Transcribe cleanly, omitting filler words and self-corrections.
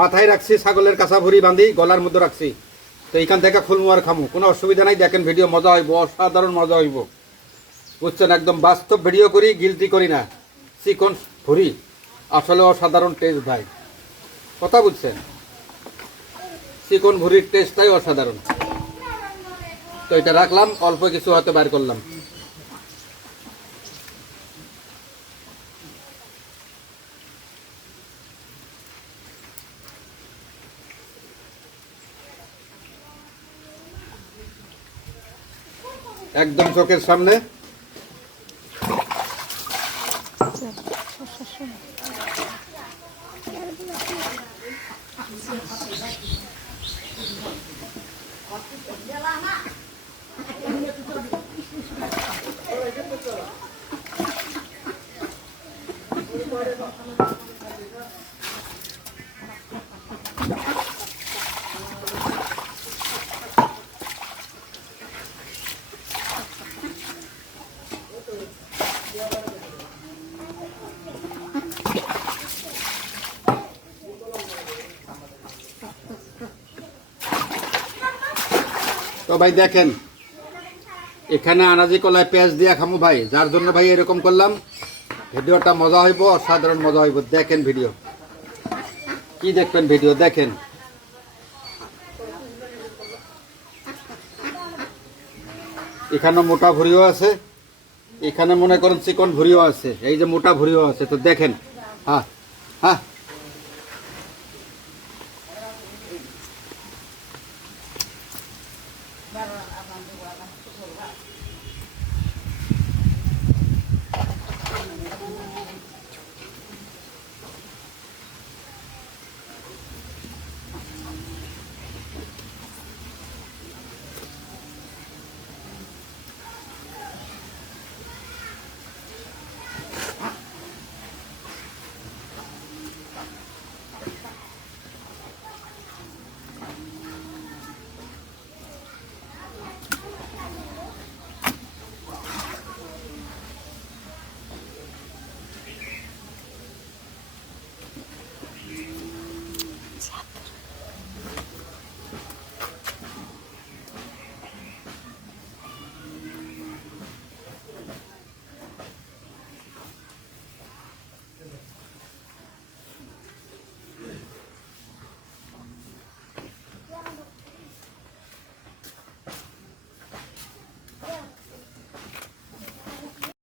মাথায় রাখছি, ছাগলের কাঁচা ভুড়ি বাঁধি গলার মধ্যে রাখছি। তো এইখান থেকে খুলমু আর খামু, কোনো অসুবিধা নাই। দেখেন ভিডিও মজা হইব, অসাধারণ মজা হইব, বুঝছেন? একদম বাস্তব ভিডিও করি, গিলতি করি না। চিকন ভুড়ি আসলে অসাধারণ টেস্ট ভাই, কথা বুঝছেন? চিকন ভুড়ির টেস্টটাই অসাধারণ। তো এটা রাখলাম, অল্প কিছু হয়তো বের করলাম। একদম চোখের সামনে। তো ভাই দেখেন, এখানে আনাজি কলায় পেঁয়াজ দিয়ে খামু ভাই, যার জন্য ভাই এরকম করলাম। ভিডিওটা মজা হইব, অসাধারণ মজা হইব। দেখেন ভিডিও, কি দেখবেন ভিডিও দেখেন। এখানে মোটা ভুড়িও আছে, এখানে মনে করেন চিকন ভুড়িও আছে, এই যে মোটা ভুড়িও আছে। তো দেখেন, হ্যাঁ হ্যাঁ